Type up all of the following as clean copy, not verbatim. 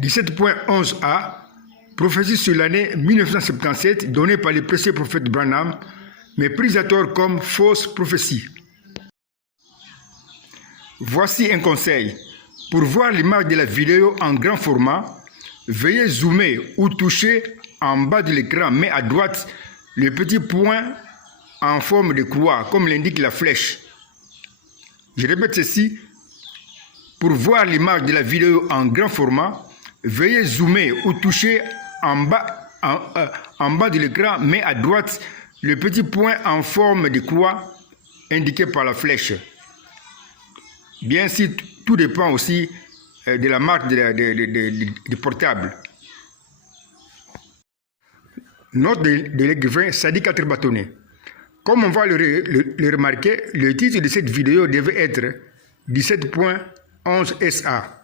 17.11a, prophétie sur l'année 1977 donnée par le précieux prophète Branham, mais prise à tort comme fausse prophétie. Voici un conseil. Pour voir l'image de la vidéo en grand format, veuillez zoomer ou toucher en bas de l'écran, mais à droite, le petit point en forme de croix, comme l'indique la flèche. Je répète ceci. Pour voir l'image de la vidéo en grand format, veuillez zoomer ou toucher en bas de l'écran, mais à droite, le petit point en forme de croix indiqué par la flèche. Bien sûr, tout dépend aussi de la marque du portable. Note de l'écrivain Sadi Katerbatone. Comme on va le remarquer, le titre de cette vidéo devait être 17.11 SA.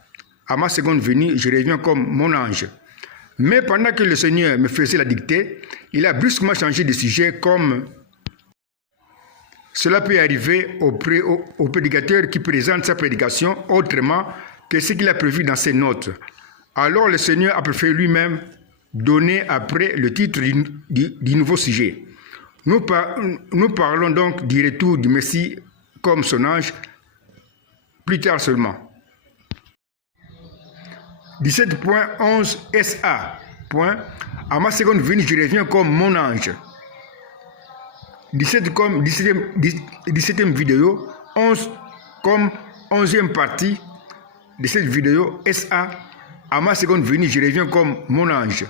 À ma seconde venue, je reviens comme mon ange. Mais pendant que le Seigneur me faisait la dictée, il a brusquement changé de sujet, comme cela peut arriver au prédicateur qui présente sa prédication autrement que ce qu'il a prévu dans ses notes. Alors le Seigneur a préféré lui-même donner après le titre du nouveau sujet. Nous parlons donc du retour du Messie comme son ange, plus tard seulement. 17.11 SA. À ma seconde venue, je reviens comme mon ange. 17e vidéo, 11 comme 11e partie de cette vidéo SA. À ma seconde venue, je reviens comme mon ange.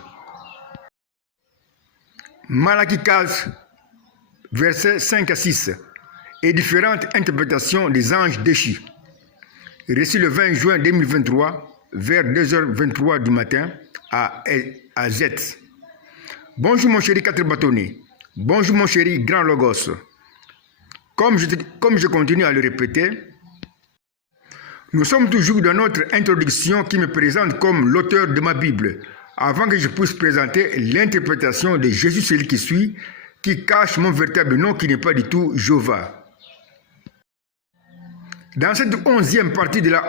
Malachie 15, versets 5 à 6, et différentes interprétations des anges déchus. Reçu le 20 juin 2023, vers 2h23 du matin, à Z. Bonjour mon chéri Katerbatone. Bonjour mon chéri Grand Logos. Comme je continue à le répéter, nous sommes toujours dans notre introduction qui me présente comme l'auteur de ma Bible, avant que je puisse présenter l'interprétation de Jésus celui qui suit, qui cache mon véritable nom qui n'est pas du tout Jéhovah. Dans cette 11e partie de la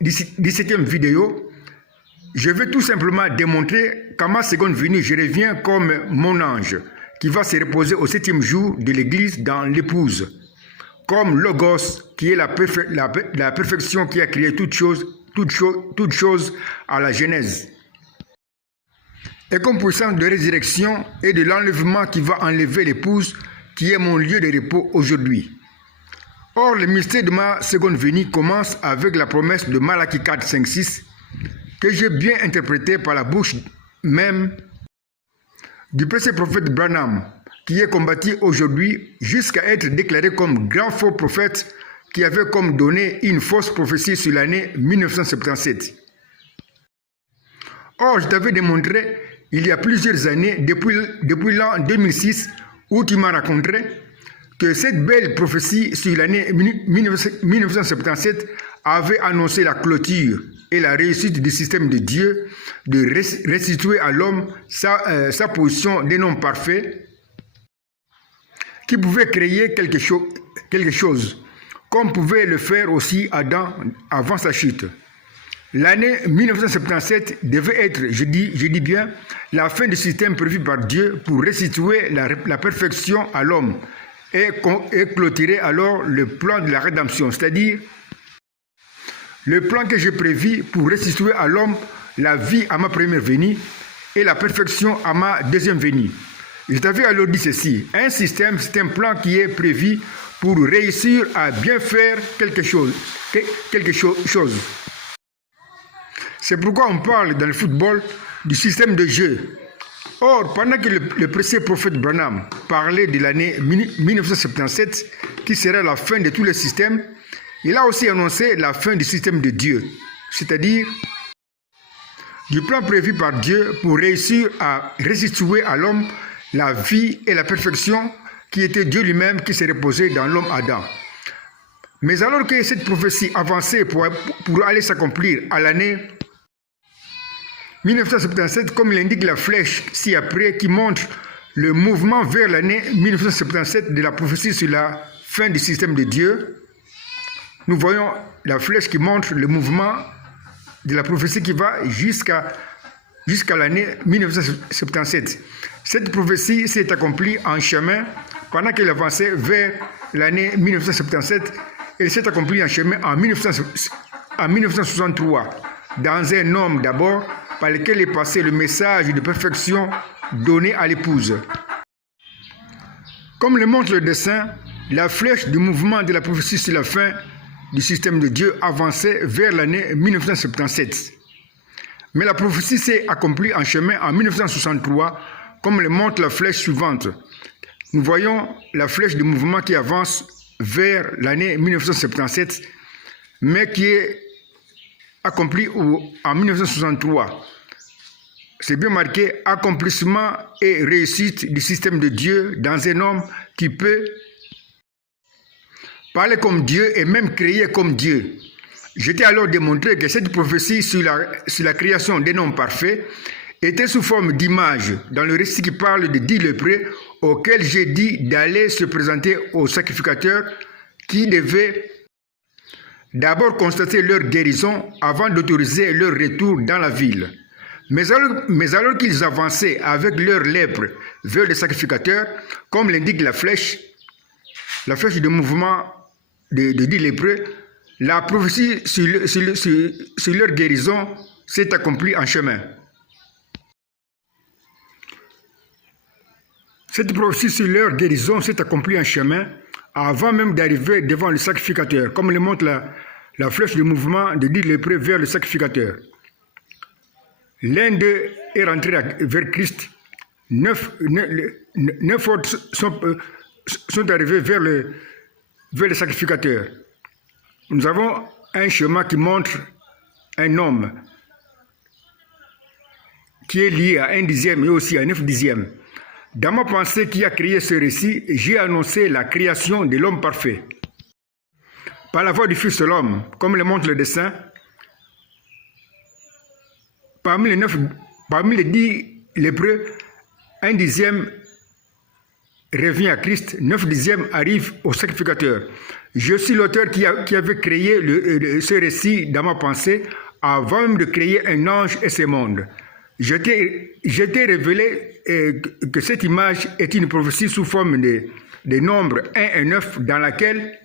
17e vidéo, je vais tout simplement démontrer qu'à ma seconde venue, je reviens comme mon ange, qui va se reposer au 7e jour de l'Église dans l'épouse, comme Logos, qui est la perfection qui a créé toute chose à la Genèse, et comme puissance de résurrection et de l'enlèvement qui va enlever l'épouse, qui est mon lieu de repos aujourd'hui. Or, le mystère de ma seconde venue commence avec la promesse de Malachie 4, 5, 6, que j'ai bien interprétée par la bouche même du précieux prophète Branham, qui est combattu aujourd'hui jusqu'à être déclaré comme grand faux prophète qui avait comme donné une fausse prophétie sur l'année 1977. Or, je t'avais démontré, il y a plusieurs années, depuis l'an 2006, où tu m'as raconté que cette belle prophétie sur l'année 1977 avait annoncé la clôture et la réussite du système de Dieu de restituer à l'homme sa position d'un homme parfait qui pouvait créer quelque chose, comme pouvait le faire aussi Adam avant sa chute. L'année 1977 devait être, je dis bien, la fin du système prévu par Dieu pour restituer la perfection à l'homme et clôturer alors le plan de la rédemption, c'est-à-dire le plan que j'ai prévu pour restituer à l'homme la vie à ma première venue et la perfection à ma deuxième venue. Je t'avais alors dit ceci, un système, c'est un plan qui est prévu pour réussir à bien faire quelque chose. C'est pourquoi on parle dans le football du système de jeu. Or, pendant que le précieux prophète Branham parlait de l'année 1977, qui sera la fin de tous les systèmes, il a aussi annoncé la fin du système de Dieu, c'est-à-dire du plan prévu par Dieu pour réussir à restituer à l'homme la vie et la perfection qui était Dieu lui-même qui s'est reposé dans l'homme Adam. Mais alors que cette prophétie avançait pour aller s'accomplir à l'année 1977, comme l'indique la flèche ci-après, qui montre le mouvement vers l'année 1977 de la prophétie sur la fin du système de Dieu, nous voyons la flèche qui montre le mouvement de la prophétie qui va jusqu'à l'année 1977. Cette prophétie s'est accomplie en chemin pendant qu'elle avançait vers l'année 1977. Elle s'est accomplie en chemin en 1963, dans un homme d'abord, par lequel est passé le message de perfection donné à l'épouse. Comme le montre le dessin, la flèche du mouvement de la prophétie sur la fin du système de Dieu avançait vers l'année 1977. Mais la prophétie s'est accomplie en chemin en 1963, comme le montre la flèche suivante. Nous voyons la flèche du mouvement qui avance vers l'année 1977, mais qui est accomplie en 1963. C'est bien marqué « Accomplissement et réussite du système de Dieu dans un homme qui peut parler comme Dieu et même créer comme Dieu ». Je t'ai alors démontré que cette prophétie sur la création d'un homme parfait était sous forme d'image dans le récit qui parle de 10 lépreux auxquels j'ai dit d'aller se présenter au sacrificateur qui devait d'abord constater leur guérison avant d'autoriser leur retour dans la ville. Mais alors qu'ils avançaient avec leur lèpre vers le sacrificateur, comme l'indique la flèche de mouvement de 10 lépreux, la prophétie sur leur guérison s'est accomplie en chemin. Cette prophétie sur leur guérison s'est accomplie en chemin avant même d'arriver devant le sacrificateur, comme le montre la flèche de mouvement de 10 lépreux vers le sacrificateur. L'un d'eux est rentré vers Christ. 9 autres sont arrivés vers le sacrificateur. Nous avons un schéma qui montre un homme qui est lié à 1/10 et aussi à 9/10. Dans ma pensée qui a créé ce récit, j'ai annoncé la création de l'homme parfait. Par la voix du Fils de l'homme, comme le montre le dessin, parmi les 10 lépreux, 1/10 revient à Christ, 9/10 arrive au sacrificateur. Je suis l'auteur qui avait créé ce récit dans ma pensée avant même de créer un ange et ce monde. Je t'ai révélé que cette image est une prophétie sous forme de nombres 1 et 9 dans laquelle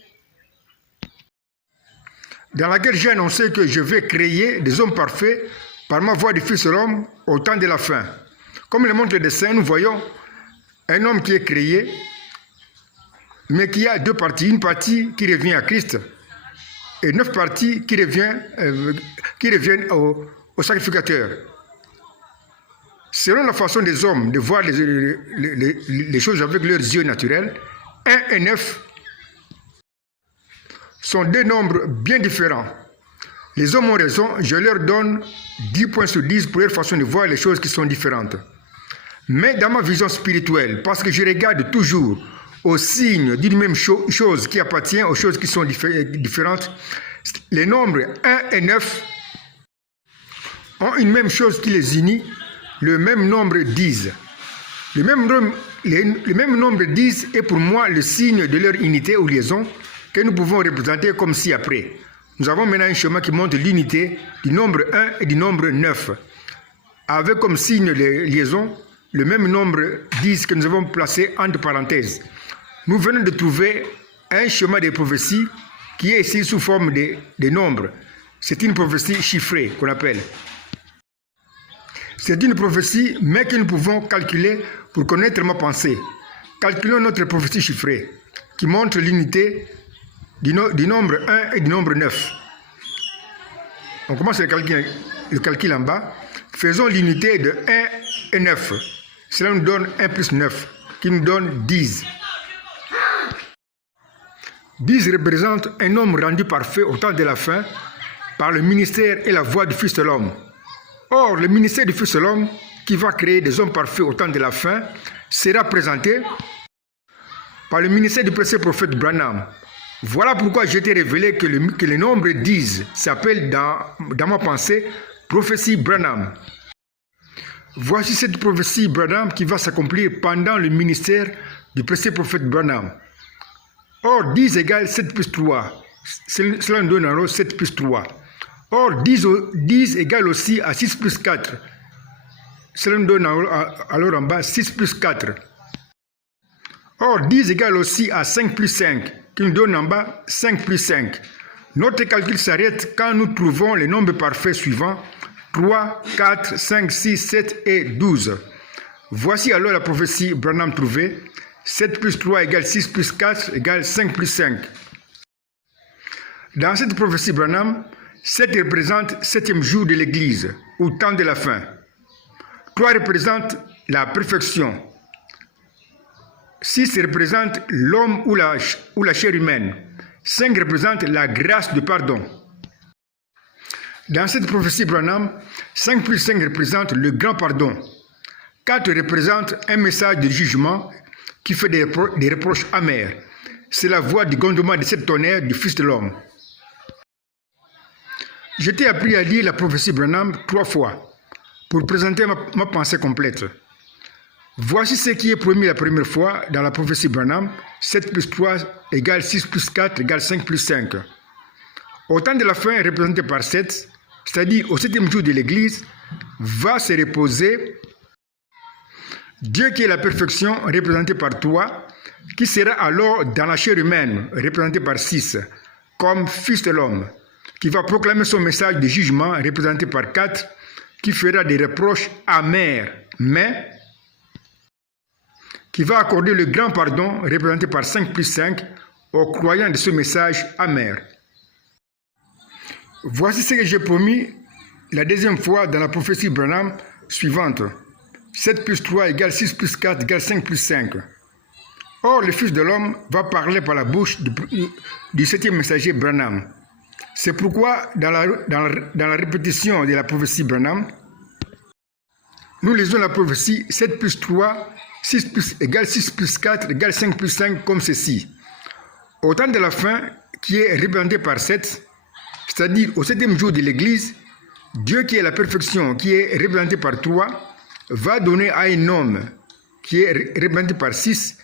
j'ai annoncé que je vais créer des hommes parfaits par ma voix du Fils de l'homme au temps de la fin. Comme le montre le dessin, nous voyons un homme qui est créé, mais qui a 2 parties. Une partie qui revient à Christ et 9 parties qui reviennent au sacrificateur. Selon la façon des hommes de voir les choses avec leurs yeux naturels, 1 et 9 sont 2 nombres bien différents. Les hommes ont raison, je leur donne 10 points sur 10 pour leur façon de voir les choses qui sont différentes. Mais dans ma vision spirituelle, parce que je regarde toujours aux signes d'une même chose qui appartient aux choses qui sont différentes, les nombres 1 et 9 ont une même chose qui les unit, le même nombre 10. Le même nombre 10 est pour moi le signe de leur unité ou liaison que nous pouvons représenter comme ci-après. Nous avons maintenant un schéma qui montre l'unité du nombre 1 et du nombre 9, avec comme signe de liaison le même nombre 10 que nous avons placé entre parenthèses. Nous venons de trouver un schéma de prophétie qui est ici sous forme de nombres. C'est une prophétie chiffrée qu'on appelle. C'est une prophétie, mais que nous pouvons calculer pour connaître ma pensée. Calculons notre prophétie chiffrée, qui montre l'unité du nombre 1 et du nombre 9. On commence le calcul en bas. Faisons l'unité de 1 et 9. Cela nous donne 1 plus 9, qui nous donne 10. 10 représente un homme rendu parfait au temps de la fin par le ministère et la voix du Fils de l'homme. Or, le ministère du Fils de l'homme, qui va créer des hommes parfaits au temps de la fin, sera présenté par le ministère du précieux prophète Branham. Voilà pourquoi je t'ai révélé que le nombre 10 s'appelle dans ma pensée prophétie Branham. Voici cette prophétie Branham qui va s'accomplir pendant le ministère du précieux prophète Branham. Or, 10 égale 7 plus 3. Cela nous donne alors 7 plus 3. Or, 10 égale aussi à 6 plus 4. Cela nous donne alors en bas 6 plus 4. Or, 10 égale aussi à 5 plus 5, qui nous donne en bas 5 plus 5. Notre calcul s'arrête quand nous trouvons les nombres parfaits suivants, 3, 4, 5, 6, 7 et 12. Voici alors la prophétie Branham trouvée. 7 plus 3 égale 6 plus 4 égale 5 plus 5. Dans cette prophétie Branham, 7 représente le 7e jour de l'Église, ou temps de la fin. 3 représente la perfection. 6 représente l'homme ou la chair humaine. 5 représente la grâce de pardon. Dans cette prophétie Branham, 5 plus 5 représente le grand pardon. 4 représente un message de jugement qui fait des reproches amers. C'est la voix du grondement de cette tonnerre du Fils de l'homme. Je t'ai appris à lire la prophétie Branham 3 fois pour présenter ma pensée complète. Voici ce qui est promis la première fois dans la prophétie Branham, 7 plus 3 égale 6 plus 4 égale 5 plus 5. Au temps de la fin représenté par 7, c'est-à-dire au 7e jour de l'Église, va se reposer Dieu qui est la perfection représenté par 3, qui sera alors dans la chair humaine représenté par 6, comme Fils de l'homme, qui va proclamer son message de jugement représenté par 4, qui fera des reproches amers, mais qui va accorder le grand pardon représenté par 5 plus 5 aux croyants de ce message amer. Voici ce que j'ai promis la deuxième fois dans la prophétie Branham suivante. 7 plus 3 égale 6 plus 4 égale 5 plus 5. Or, le Fils de l'homme va parler par la bouche du 7e messager Branham. C'est pourquoi, dans la répétition de la prophétie Branham, nous lisons la prophétie 7 plus 3 égale 6 plus 4 égale 5 plus 5 comme ceci. Au temps de la fin, qui est représenté par 7, c'est-à-dire au 7e jour de l'Église, Dieu qui est la perfection, qui est représenté par 3, va donner à un homme qui est représenté par 6,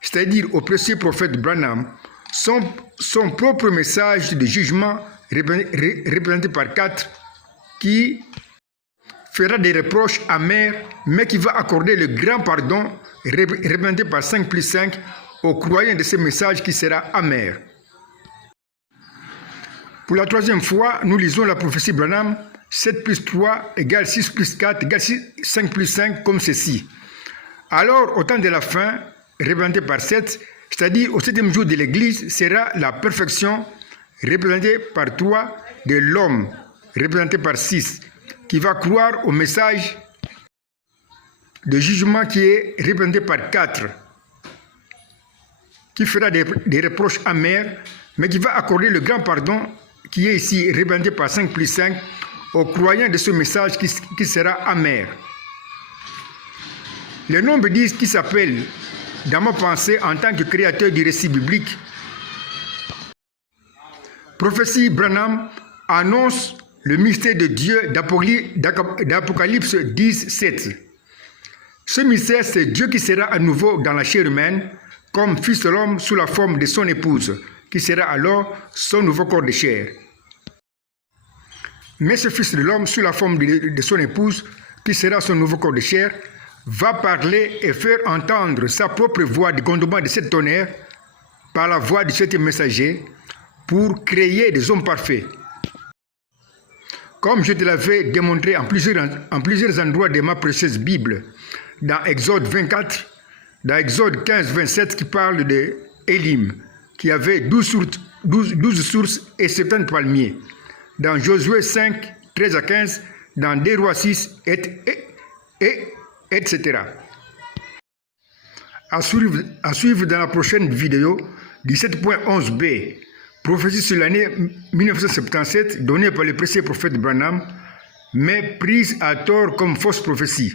c'est-à-dire au précieux prophète Branham, son propre message de jugement représenté par 4, qui fera des reproches amers, mais qui va accorder le grand pardon représenté par 5 plus 5 aux croyants de ce message qui sera amer. Pour la troisième fois, nous lisons la prophétie Branham 7 plus 3 égale 6 plus 4 égale 5 plus 5 comme ceci. Alors, au temps de la fin, représenté par 7, c'est-à-dire au 7e jour de l'Église, sera la perfection représentée par 3 de l'homme, représenté par 6, qui va croire au message de jugement qui est représenté par 4, qui fera des reproches amers, mais qui va accorder le grand pardon qui est ici représenté par 5 plus 5 aux croyants de ce message qui sera amer. Le nombre 10 qui s'appelle, dans ma pensée en tant que créateur du récit biblique, prophétie Branham annonce le mystère de Dieu d'Apocalypse 10, 7. Ce mystère, c'est Dieu qui sera à nouveau dans la chair humaine, comme Fils de l'homme sous la forme de son épouse, qui sera alors son nouveau corps de chair. Mais ce Fils de l'homme, sous la forme de son épouse, qui sera son nouveau corps de chair, va parler et faire entendre sa propre voix de grondement de cette tonnerre par la voix du 7e messager pour créer des hommes parfaits. Comme je te l'avais démontré en plusieurs endroits de ma précieuse Bible, dans Exode 24, dans Exode 15, 27 qui parle de Élim, qui avait 12 sources et 70 palmiers, dans Josué 5, 13 à 15, dans 2 Rois 6, etc. À suivre dans la prochaine vidéo, 17.11b, prophétie sur l'année 1977 donnée par le précieux prophète Branham, mais prise à tort comme fausse prophétie.